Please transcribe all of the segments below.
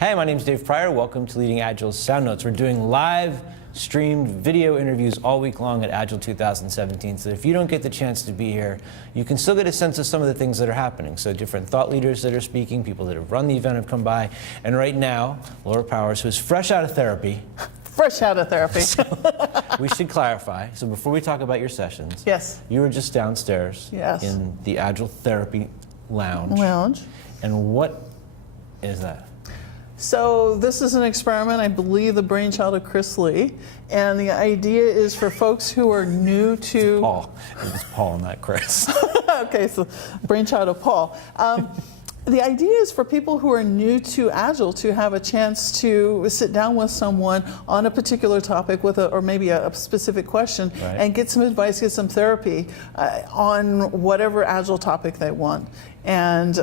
Hey, my name is Dave Pryor. Welcome to Leading Agile's Soundnotes. We're doing live streamed video interviews all week long at Agile2017. So if you don't get the chance to be here, you can still get a sense of some of the things that are happening. So different thought leaders that are speaking, people that have run the event have come by. And right now, Laura Powers, who's fresh out of therapy. Fresh out of therapy. We should clarify. So before we talk about your sessions, yes, you were just downstairs in the Agile Therapy Lounge. And what is that? So this is an experiment, I believe, the brainchild of Chris Lee. And the idea is for folks who are new to... Paul. It's Paul, not Chris. Okay, so brainchild of Paul. The idea is for people who are new to Agile to have a chance to sit down with someone on a particular topic with or maybe a specific question and get some advice, get some therapy on whatever Agile topic they want. And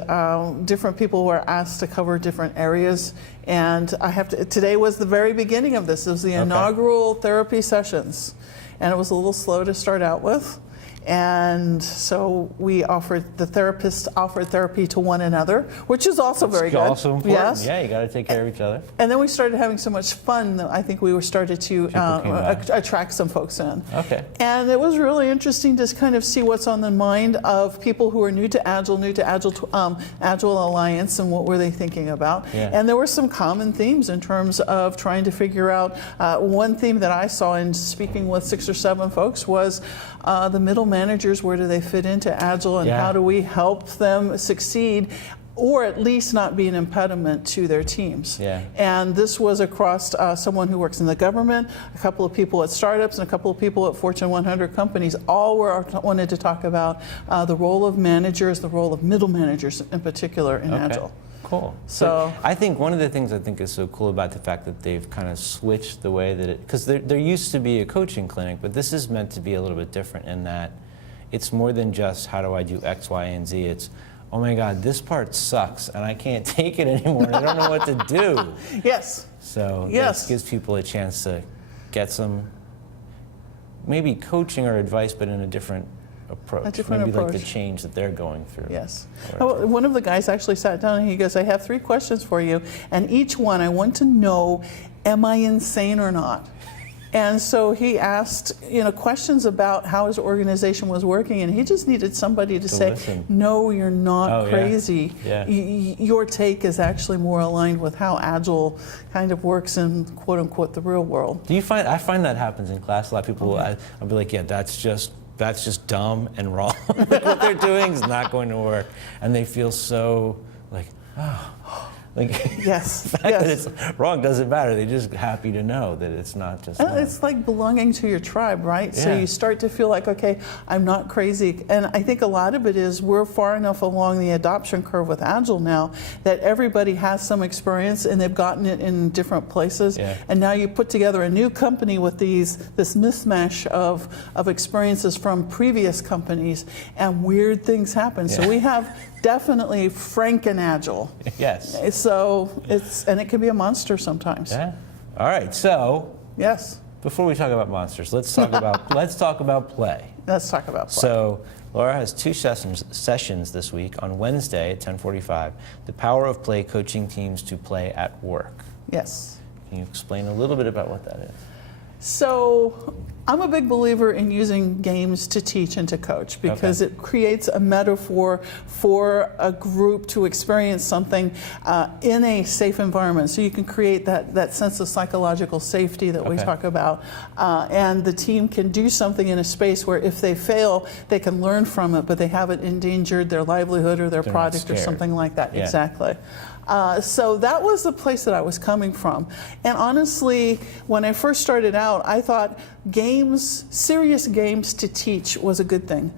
different people were asked to cover different areas. And today was the very beginning of this. It was the inaugural therapy sessions. And it was a little slow to start out with. And so the therapists offered therapy to one another, which is also very good. Also important. Yes. Yeah, you got to take care of each other. And then we started having so much fun that I think we started to attract some folks in. Okay. And it was really interesting to kind of see what's on the mind of people who are new to Agile Agile Alliance, and what were they thinking about. Yeah. And there were some common themes in terms of trying to figure out. One theme that I saw in speaking with 6 or 7 folks was the middle managers, where do they fit into Agile, and how do we help them succeed, or at least not be an impediment to their teams. And this was across someone who works in the government, a couple of people at startups, and a couple of people at Fortune 100 companies. All wanted to talk about the role of managers, the role of middle managers in particular in Agile. Cool. So I think one of the things I think is so cool about the fact that they've kind of switched the way that because there used to be a coaching clinic, but this is meant to be a little bit different in that it's more than just how do I do X, Y, and Z. It's, oh my God, this part sucks and I can't take it anymore and I don't know what to do. Yes. So this gives people a chance to get some maybe coaching or advice, but in a different approach. Maybe like the change that they're going through. Yes. One of the guys actually sat down and he goes, I have 3 questions for you, and each one I want to know, am I insane or not? And so he asked, questions about how his organization was working, and he just needed somebody to say, listen. No, you're not crazy. Your take is actually more aligned with how Agile kind of works in quote unquote the real world. Do you find, I find that happens in class. A lot of people, I'll be like, yeah, that's just dumb and wrong. Like what they're doing is not going to work. And they feel so like, like yes, the fact that it's wrong doesn't matter. They're just happy to know that it's not just It's like belonging to your tribe, right? So you start to feel like, okay, I'm not crazy. And I think a lot of it is we're far enough along the adoption curve with Agile now that everybody has some experience and they've gotten it in different places. And now you put together a new company with this mismatch of experiences from previous companies, and weird things happen. So we have definitely Franken Agile. Yes. So and it can be a monster sometimes. Yeah. All right. So yes. Before we talk about monsters, let's talk about play. Let's talk about play. So Laura has 2 sessions this week. On Wednesday at 10:45, the power of play, coaching teams to play at work. Yes. Can you explain a little bit about what that is? So I'm a big believer in using games to teach and to coach, because it creates a metaphor for a group to experience something in a safe environment. So you can create that sense of psychological safety that we talk about. And the team can do something in a space where if they fail, they can learn from it, but they haven't endangered their livelihood or their product or something like that. Exactly. So that was the place that I was coming from. And honestly, when I first started out, I thought serious games to teach was a good thing.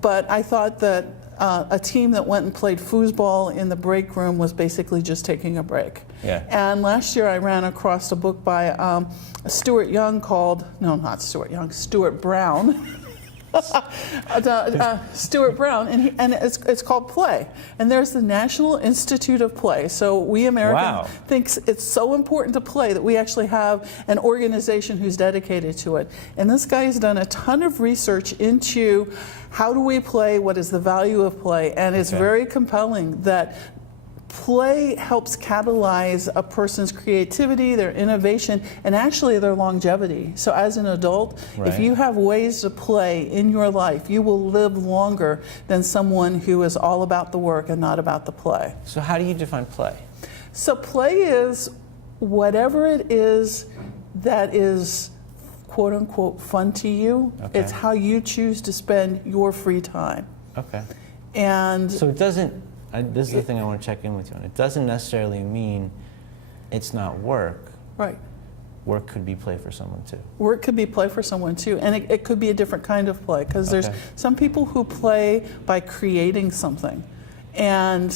But I thought that a team that went and played foosball in the break room was basically just taking a break. And last year I ran across a book by Stuart Brown. Stuart Brown, and it's called Play. And there's the National Institute of Play. So we Americans think it's so important to play that we actually have an organization who's dedicated to it. And this guy has done a ton of research into how do we play, what is the value of play, and it's very compelling that play helps catalyze a person's creativity, their innovation, and actually their longevity. So as an adult, if you have ways to play in your life, you will live longer than someone who is all about the work and not about the play. So how do you define play? So play is whatever it is that is quote unquote fun to you. Okay. It's how you choose to spend your free time. Okay. And so it doesn't, this is the thing I want to check in with you on. It doesn't necessarily mean it's not work. Right. Work could be play for someone too. Work could be play for someone too, and it could be a different kind of play, because there's some people who play by creating something. And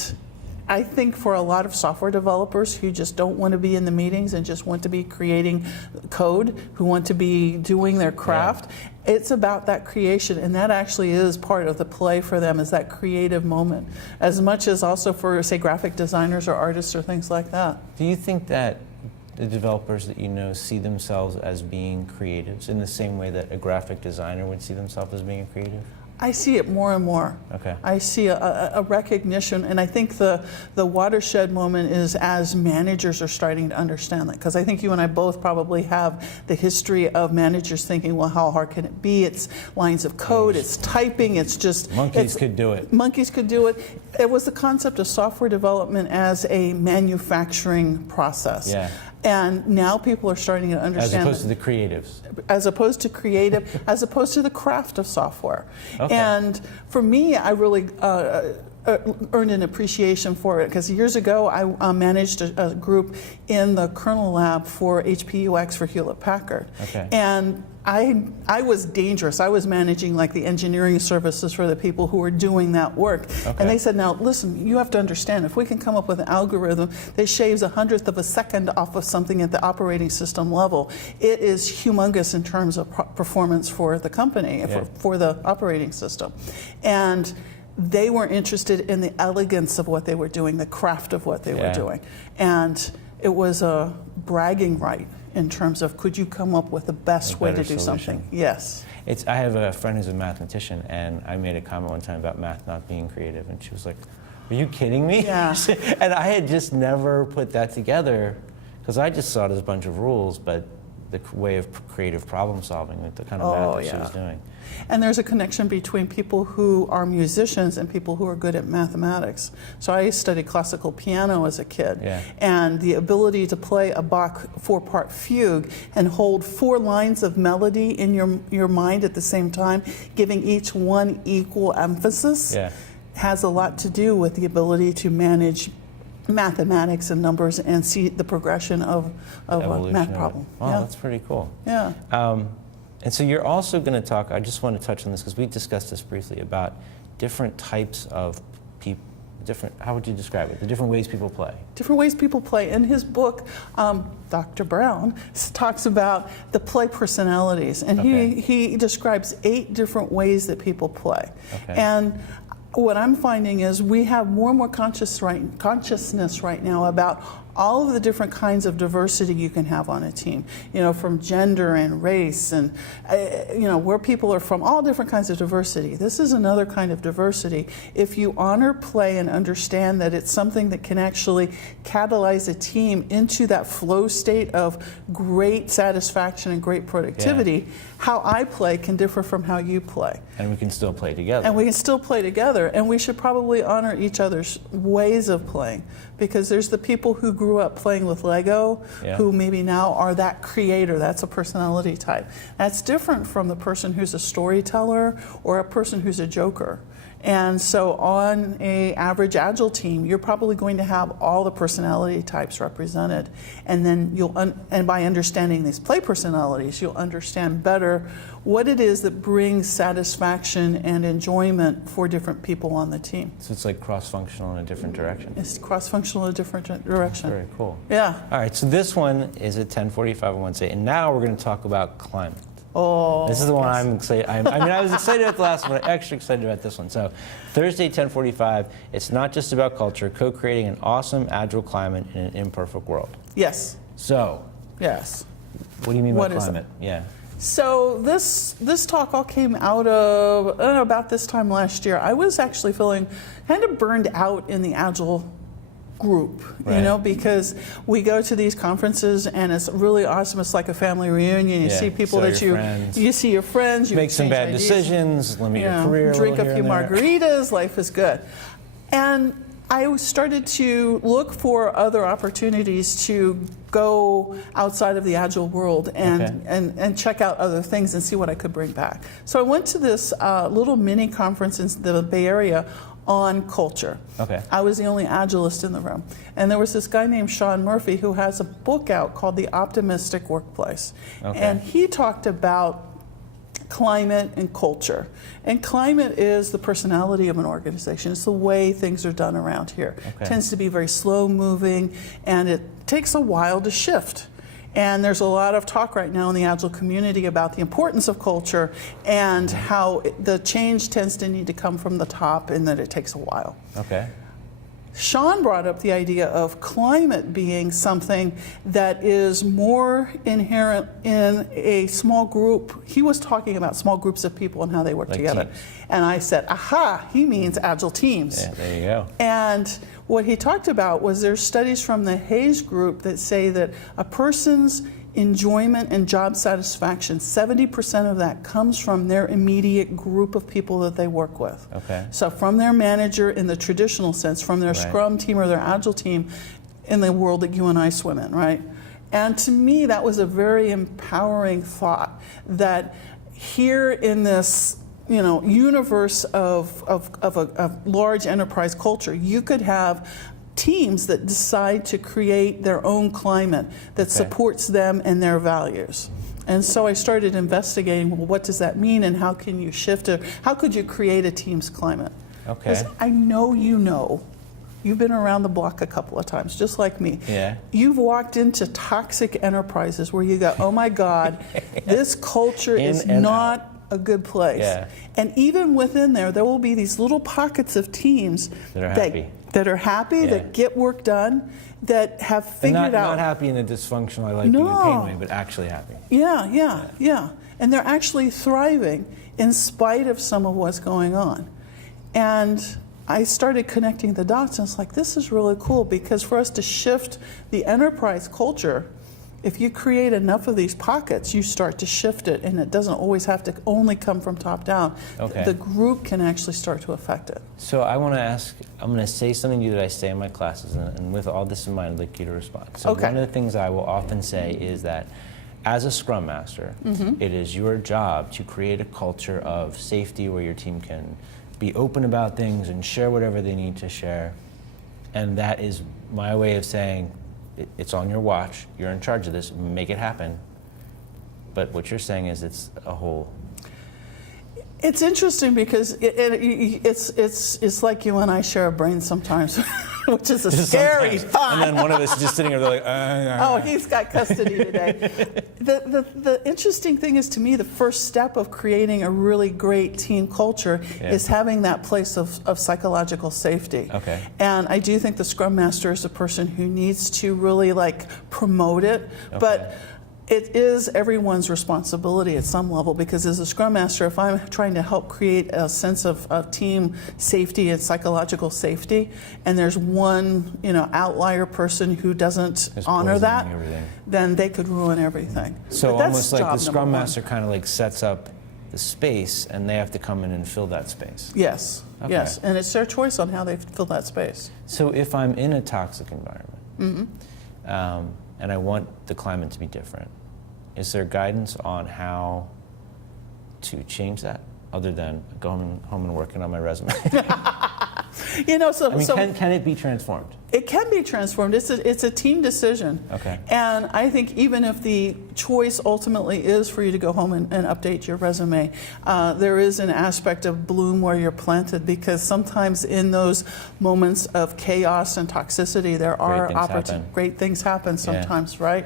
I think for a lot of software developers who just don't want to be in the meetings and just want to be creating code, who want to be doing their craft, it's about that creation, and that actually is part of the play for them, is that creative moment, as much as also for, say, graphic designers or artists or things like that. Do you think that the developers that you know see themselves as being creatives in the same way that a graphic designer would see themselves as being a creative? I see it more and more. Okay. I see a recognition, and I think the watershed moment is as managers are starting to understand that, because I think you and I both probably have the history of managers thinking, well, how hard can it be? It's lines of code, it's typing, it's just... Monkeys could do it. Monkeys could do it. It was the concept of software development as a manufacturing process. Yeah. And now people are starting to understand. As opposed to the creatives. As opposed to creative, as opposed to the craft of software. Okay. And for me, I really earned an appreciation for it, because years ago I managed a group in the kernel lab for HPUX for Hewlett-Packard. Okay. And I was dangerous. I was managing like the engineering services for the people who were doing that work. Okay. And they said, now listen, you have to understand, if we can come up with an algorithm that shaves 1/100 of a second off of something at the operating system level, it is humongous in terms of performance for the company, for the operating system. And they were interested in the elegance of what they were doing, the craft of what they were doing. And it was a bragging right in terms of, could you come up with the best way to do something? Yes. I have a friend who's a mathematician, and I made a comment one time about math not being creative, and she was like, are you kidding me? Yeah. And I had just never put that together, because I just saw it as a bunch of rules, but the way of creative problem solving, the kind of math that she was doing. And there's a connection between people who are musicians and people who are good at mathematics. So I studied classical piano as a kid. Yeah. And the ability to play a Bach 4-part fugue and hold 4 lines of melody in your mind at the same time, giving each one equal emphasis, has a lot to do with the ability to manage mathematics and numbers and see the progression of a math problem. Oh, that's pretty cool. Yeah. And so you're also going to talk, I just want to touch on this because we discussed this briefly, about different types of people, how would you describe it? The different ways people play. Different ways people play. In his book, Dr. Brown talks about the play personalities, and he describes 8 different ways that people play. Okay. And what I'm finding is we have more and more consciousness right now about all of the different kinds of diversity you can have on a team, from gender and race and, where people are from, all different kinds of diversity. This is another kind of diversity. If you honor play and understand that it's something that can actually catalyze a team into that flow state of great satisfaction and great productivity, how I play can differ from how you play. And we can still play together. And we can still play together. And we should probably honor each other's ways of playing, because there's the people who grew up playing with Lego, who maybe now are that creator. That's a personality type. That's different from the person who's a storyteller or a person who's a joker. And so on an average Agile team, you're probably going to have all the personality types represented. And then and by understanding these play personalities, you'll understand better what it is that brings satisfaction and enjoyment for different people on the team. So it's like cross-functional in a different direction. It's cross-functional in a different direction. Very cool. Yeah. All right, so this one is at 10:45 on Wednesday, and now we're going to talk about climate. Oh, this is the one I'm excited. I was excited about the last one, but I'm extra excited about this one. So Thursday, 10:45, it's not just about culture, co-creating an awesome agile climate in an imperfect world. Yes. So. Yes. What do you mean by climate? Yeah. So this talk all came out of about this time last year. I was actually feeling kind of burned out in the Agile group, Right. you know, because we go to these conferences and it's really awesome. It's like a family reunion. You see people that you see your friends, you make some bad ideas, decisions, limit your career, drink a few margaritas, life is good. And I started to look for other opportunities to go outside of the Agile world and check out other things and see what I could bring back. So I went to this little mini conference in the Bay Area on culture. Okay. I was the only Agilist in the room. And there was this guy named Sean Murphy who has a book out called The Optimistic Workplace. Okay. And he talked about climate and culture. And climate is the personality of an organization. It's the way things are done around here. Okay. It tends to be very slow moving and it takes a while to shift. And there's a lot of talk right now in the Agile community about the importance of culture and how the change tends to need to come from the top and that it takes a while. Okay. Sean brought up the idea of climate being something that is more inherent in a small group. He was talking about small groups of people and how they work together. Teams. And I said, aha, he means Agile teams. Yeah, there you go. And what he talked about was there's studies from the Hayes group that say that a person's enjoyment and job satisfaction, 70% of that comes from their immediate group of people that they work with. Okay. So from their manager in the traditional sense, from their Scrum team or their Agile team in the world that you and I swim in, right? And to me, that was a very empowering thought that here in this universe of a large enterprise culture, you could have teams that decide to create their own climate that supports them and their values. And so I started investigating, well, what does that mean and how can you shift it? How could you create a team's climate? Okay. 'Cause I know you've been around the block a couple of times, just like me. Yeah. You've walked into toxic enterprises where you go, oh my God, this culture is not a good place. Yeah. And even within there will be these little pockets of teams that are happy. That get work done, that have figured out. Not happy in a dysfunctional, I like being in pain way, but actually happy. Yeah. And they're actually thriving in spite of some of what's going on. And I started connecting the dots, and it's like, this is really cool, because for us to shift the enterprise culture, if you create enough of these pockets, you start to shift it, and it doesn't always have to only come from top down. Okay. The group can actually start to affect it. So I want to ask, I'm going to say something to you that I say in my classes, and with all this in mind, I'd like you to respond. So one of the things I will often say is that as a Scrum Master, it is your job to create a culture of safety where your team can be open about things and share whatever they need to share. And that is my way of saying, it's on your watch, you're in charge of this, make it happen. But what you're saying is it's a whole... It's interesting because it's like you and I share a brain sometimes, which is a scary thought. And then one of us is just sitting there like, oh, he's got custody today. The interesting thing is, to me, the first step of creating a really great team culture is having that place of psychological safety. Okay. And I do think the Scrum Master is a person who needs to really promote it. Okay. But it is everyone's responsibility at some level, because as a Scrum Master, if I'm trying to help create a sense of team safety and psychological safety, and there's one outlier person who doesn't honor that, then they could ruin everything. So but that's almost like the Scrum number Master kind of sets up the space, and they have to come in and fill that space. Yes, Okay. yes, and it's their choice on how they fill that space. So if I'm in a toxic environment, and I want the climate to be different, is there guidance on how to change that, other than going home and working on my resume? Can it be transformed? It can be transformed. It's a team decision. Okay. And I think even if the choice ultimately is for you to go home and update your resume, there is an aspect of bloom where you're planted, because sometimes in those moments of chaos and toxicity, there are great things happen sometimes, right?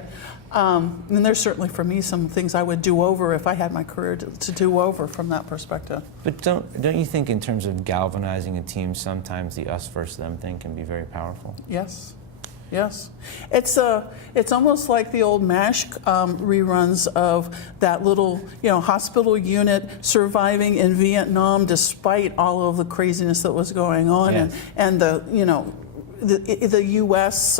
And there's certainly, for me, some things I would do over if I had my career to do over from that perspective. But don't you think, in terms of galvanizing a team, sometimes the us versus them thing can be very powerful? Yes. Yes. It's almost like the old MASH reruns of that little hospital unit surviving in Vietnam despite all of the craziness that was going on, and the the U.S.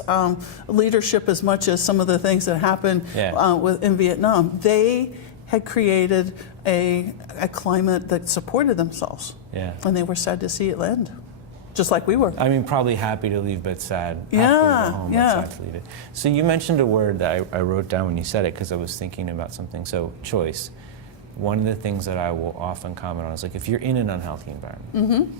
Leadership as much as some of the things that happened in Vietnam. They had created a climate that supported themselves. Yeah. And they were sad to see it end, just like we were. I mean, probably happy to leave, but sad. Happy to Yeah, go home, yeah. but sad to leave it. So you mentioned a word that I wrote down when you said it because I was thinking about something. So choice. One of the things that I will often comment on is like if you're in an unhealthy environment,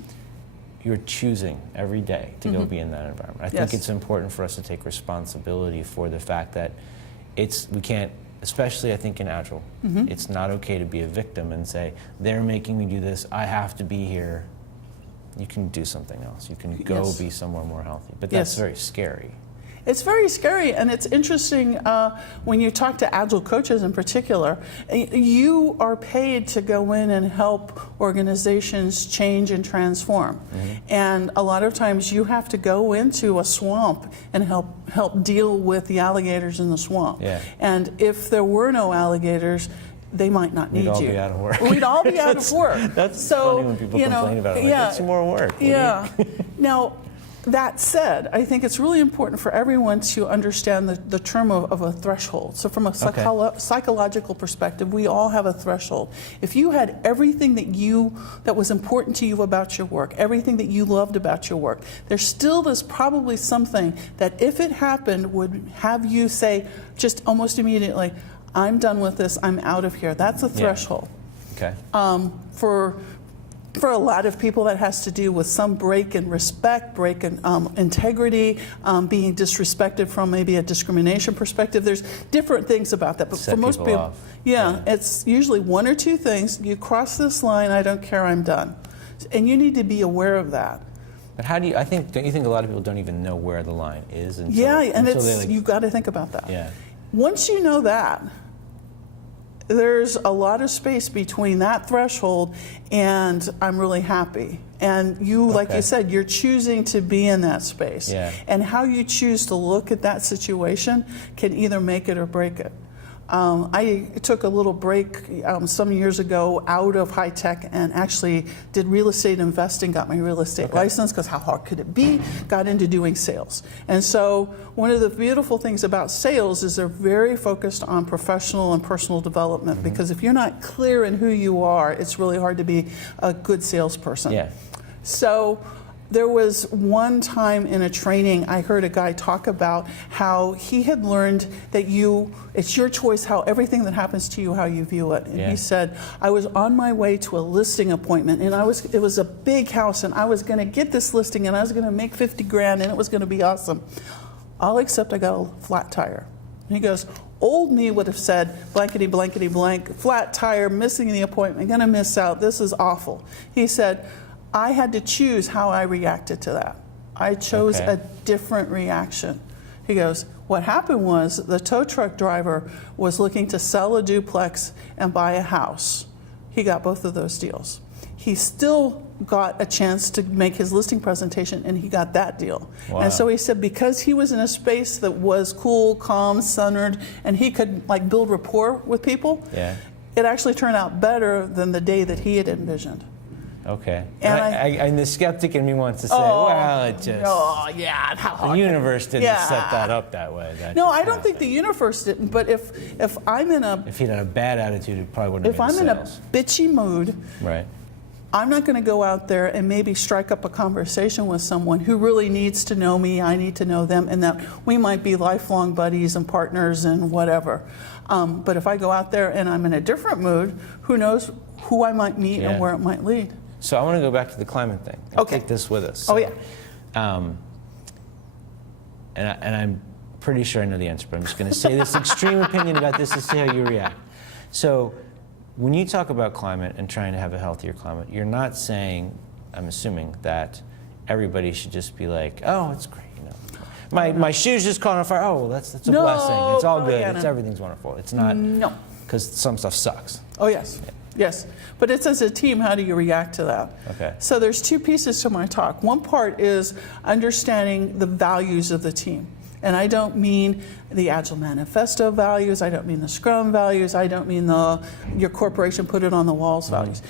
you're choosing every day to go be in that environment. I think it's important for us to take responsibility for the fact that we can't, especially I think in Agile, it's not okay to be a victim and say, they're making me do this, I have to be here. You can do something else. You can go be somewhere more healthy. But that's very scary. It's very scary, and it's interesting when you talk to Agile coaches in particular, you are paid to go in and help organizations change and transform. And a lot of times you have to go into a swamp and help deal with the alligators in the swamp. And if there were no alligators, they might not need you. We'd all be out of work. We'd all be out of work. That's funny when people complain about it. Like, it's more work. Now, that said, I think it's really important for everyone to understand the term of a threshold. So from a psychological perspective, we all have a threshold. If you had everything that was important to you about your work, everything that you loved about your work, there's probably something that if it happened would have you say just almost immediately, I'm done with this, I'm out of here. That's a threshold. Okay. For a lot of people, that has to do with some break in respect, break in integrity, being disrespected from maybe a discrimination perspective. There's different things about that. But for most people, it's usually one or two things. You cross this line, I don't care, I'm done. And you need to be aware of that. But don't you think a lot of people don't even know where the line is? Until you've got to think about that. Yeah. Once you know that, there's a lot of space between that threshold and I'm really happy. And like you said, you're choosing to be in that space. And how you choose to look at that situation can either make it or break it. I took a little break some years ago out of high tech and actually did real estate investing, got my real estate license because how hard could it be? Got into doing sales. And so one of the beautiful things about sales is they're very focused on professional and personal development because if you're not clear in who you are, it's really hard to be a good salesperson. So there was one time in a training I heard a guy talk about how he had learned that it's your choice how everything that happens to you, how you view it. And he said, I was on my way to a listing appointment and it was a big house and I was gonna get this listing and I was gonna make 50 grand and it was gonna be awesome. All except I got a flat tire. And he goes, old me would have said, blankety, blankety, blank, flat tire, missing the appointment, gonna miss out, this is awful. He said, I had to choose how I reacted to that. I chose a different reaction. He goes, what happened was the tow truck driver was looking to sell a duplex and buy a house. He got both of those deals. He still got a chance to make his listing presentation and he got that deal. And so he said because he was in a space that was cool, calm, centered, and he could build rapport with people, it actually turned out better than the day that he had envisioned. Okay. And the skeptic in me wants to say, well, it just... the universe didn't set that up that way. No, I don't think the universe didn't, but if I'm in a... If he had a bad attitude, it probably wouldn't have made sales. If I'm in a bitchy mood, I'm not going to go out there and maybe strike up a conversation with someone who really needs to know me, I need to know them, and that we might be lifelong buddies and partners and whatever. But if I go out there and I'm in a different mood, who knows who I might meet and where it might lead. So I want to go back to the climate thing. Take this with us. So, and I'm pretty sure I know the answer, but I'm just going to say this extreme opinion about this to see how you react. So when you talk about climate and trying to have a healthier climate, you're not saying, I'm assuming, that everybody should just be like, oh, it's great. My shoes just caught on fire. Oh, well, that's a blessing. It's all good. Everything's wonderful. It's not. No. Because some stuff sucks. Oh, yes. Yes, but it's as a team, how do you react to that? Okay. So there's two pieces to my talk. One part is understanding the values of the team. And I don't mean the Agile Manifesto values, I don't mean the Scrum values, I don't mean your corporation put it on the walls values.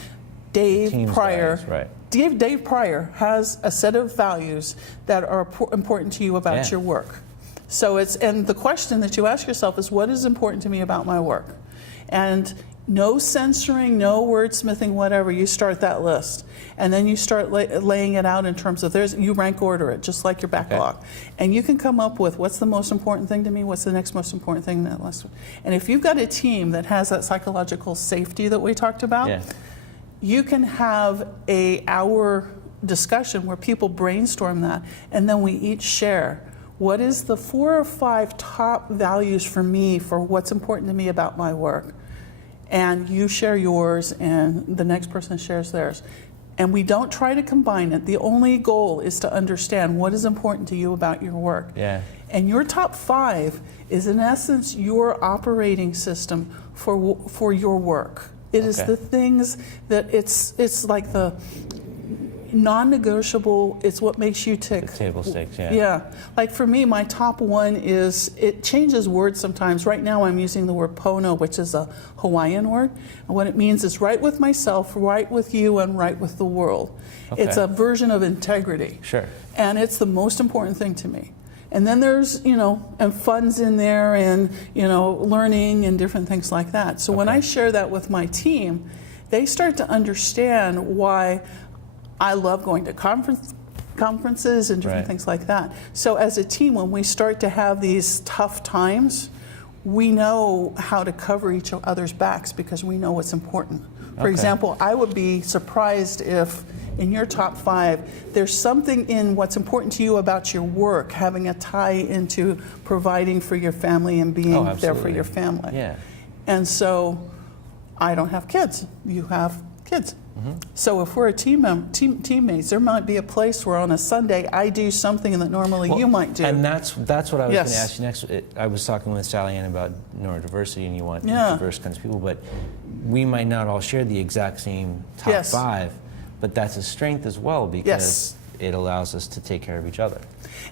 Dave Pryor Dave Pryor has a set of values that are important to you about your work. So and the question that you ask yourself is, what is important to me about my work? And no censoring, no wordsmithing, whatever. You start that list, and then you start laying it out in terms of you rank order it, just like your backlog, and you can come up with what's the most important thing to me, what's the next most important thing, that list. And if you've got a team that has that psychological safety that we talked about, you can have an hour discussion where people brainstorm that, and then we each share what is the 4 or 5 top values for me for what's important to me about my work. And you share yours, and the next person shares theirs. And we don't try to combine it. The only goal is to understand what is important to you about your work. And your top 5 is, in essence, your operating system for your work. It is the things that it's like the non-negotiable. It's what makes you tick. The table stakes, Like for me, my top 1 is, it changes words sometimes. Right now I'm using the word pono, which is a Hawaiian word. And what it means is right with myself, right with you, and right with the world. It's a version of integrity. And it's the most important thing to me. And then there's, and fun's in there, and, learning and different things like that. So when I share that with my team, they start to understand why I love going to conferences and different things like that. So as a team, when we start to have these tough times, we know how to cover each other's backs because we know what's important. For example, I would be surprised if in your top 5, there's something in what's important to you about your work having a tie into providing for your family and being there for your family. And so I don't have kids. You have kids. So if we're a teammates, there might be a place where on a Sunday I do something that normally you might do. And that's what I was going to ask you next. I was talking with Sally Ann about neurodiversity, and you want diverse kinds of people, but we might not all share the exact same top 5, but that's a strength as well because it allows us to take care of each other.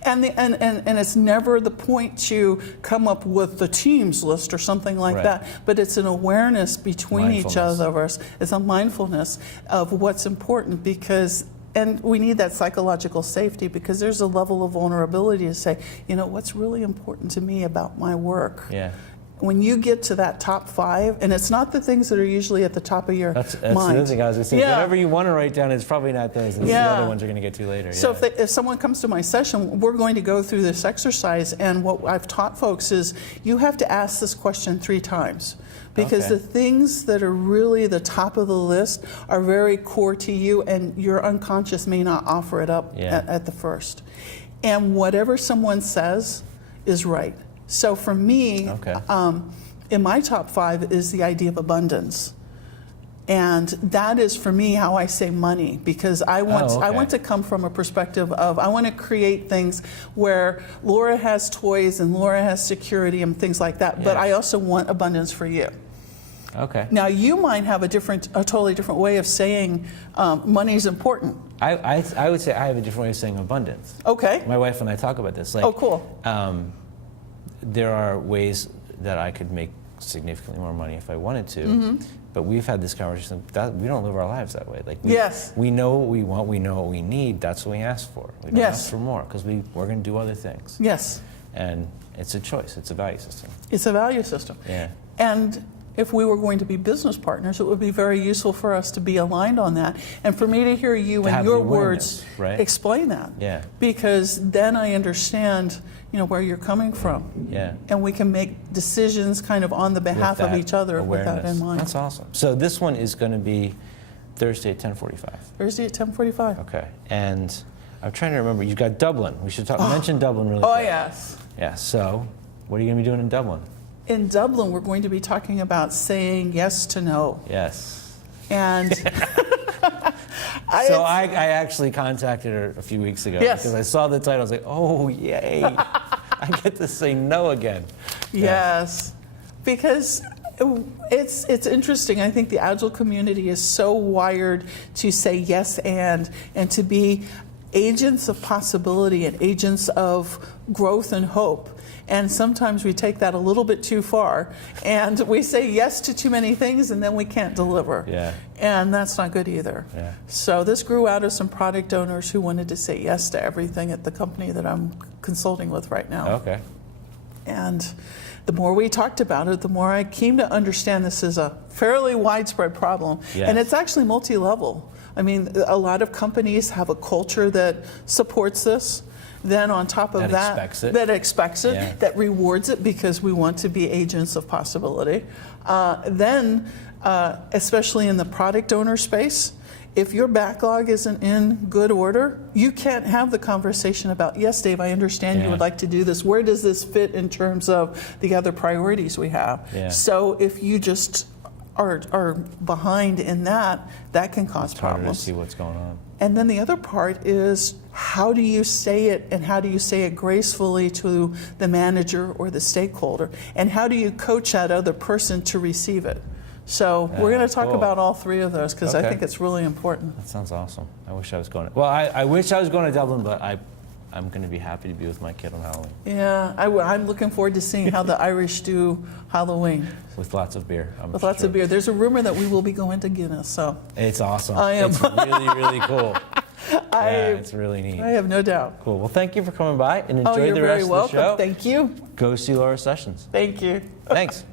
And it's never the point to come up with the teams list or something like that, but it's an awareness between each other of us. It's a mindfulness of what's important and we need that psychological safety because there's a level of vulnerability to say, what's really important to me about my work. When you get to that top 5, and it's not the things that are usually at the top of your mind. That's the other thing I was going to say. Whatever you want to write down is probably not those. The other ones are going to get to later. So if someone comes to my session, we're going to go through this exercise, and what I've taught folks is you have to ask this question 3 times. Because the things that are really the top of the list are very core to you, and your unconscious may not offer it up at the first. And whatever someone says is right. So for me, in my top 5 is the idea of abundance. And that is for me how I say money, because I want to come from a perspective of I want to create things where Laura has toys and Laura has security and things like that, but I also want abundance for you. Now you might have a totally different way of saying money is important. I would say I have a different way of saying abundance. My wife and I talk about this. Like, there are ways that I could make significantly more money if I wanted to, but we've had this conversation that we don't live our lives that way. Like we know what we want, we know what we need. That's what we ask for. We don't ask for more because we're going to do other things. And it's a choice. It's a value system. It's a value system. And if we were going to be business partners, it would be very useful for us to be aligned on that. And for me to hear you in your words explain that. Because then I understand where you're coming from. And we can make decisions kind of on the behalf of each other with that in mind. That's awesome. So this one is going to be Thursday at 10:45. Thursday at 10:45. Okay. And I'm trying to remember, you've got Dublin. We should mention Dublin really quick. Yeah, so what are you going to be doing in Dublin? In Dublin, we're going to be talking about saying yes to no. And so I actually contacted her a few weeks ago because I saw the title. I was like, oh, yay. I get to say no again. Because it's interesting. I think the Agile community is so wired to say yes and to be agents of possibility and agents of growth and hope. And sometimes we take that a little bit too far, and we say yes to too many things, and then we can't deliver. Yeah. And that's not good either. Yeah. So this grew out of some product owners who wanted to say yes to everything at the company that I'm consulting with right now. Okay. And the more we talked about it, the more I came to understand this is a fairly widespread problem. Yes. And it's actually multi-level. I mean, a lot of companies have a culture that supports this. Then on top of that, that expects it, Yeah. that rewards it because we want to be agents of possibility. Especially in the product owner space, if your backlog isn't in good order, you can't have the conversation about, yes, Dave, I understand you would like to do this. Where does this fit in terms of the other priorities we have? Yeah. So if you just are behind in that can cause It's harder problems. to see what's going on. And then the other part is, how do you say it, and how do you say it gracefully to the manager or the stakeholder? And how do you coach that other person to receive it? So we're going to talk about all three of those, because I think it's really important. That sounds awesome. I wish I was going. Well, I wish I was going to Dublin, but I'm going to be happy to be with my kid on Halloween. Yeah, I'm looking forward to seeing how the Irish do Halloween. With lots of beer. With lots of beer. There's a rumor that we will be going to Guinness, so. It's awesome. I am. It's really, really cool. It's really neat. I have no doubt. Cool. Well, thank you for coming by, and enjoy you're the very rest welcome. of the show. Thank you. Go see Laura Sessions. Thank you. Thanks.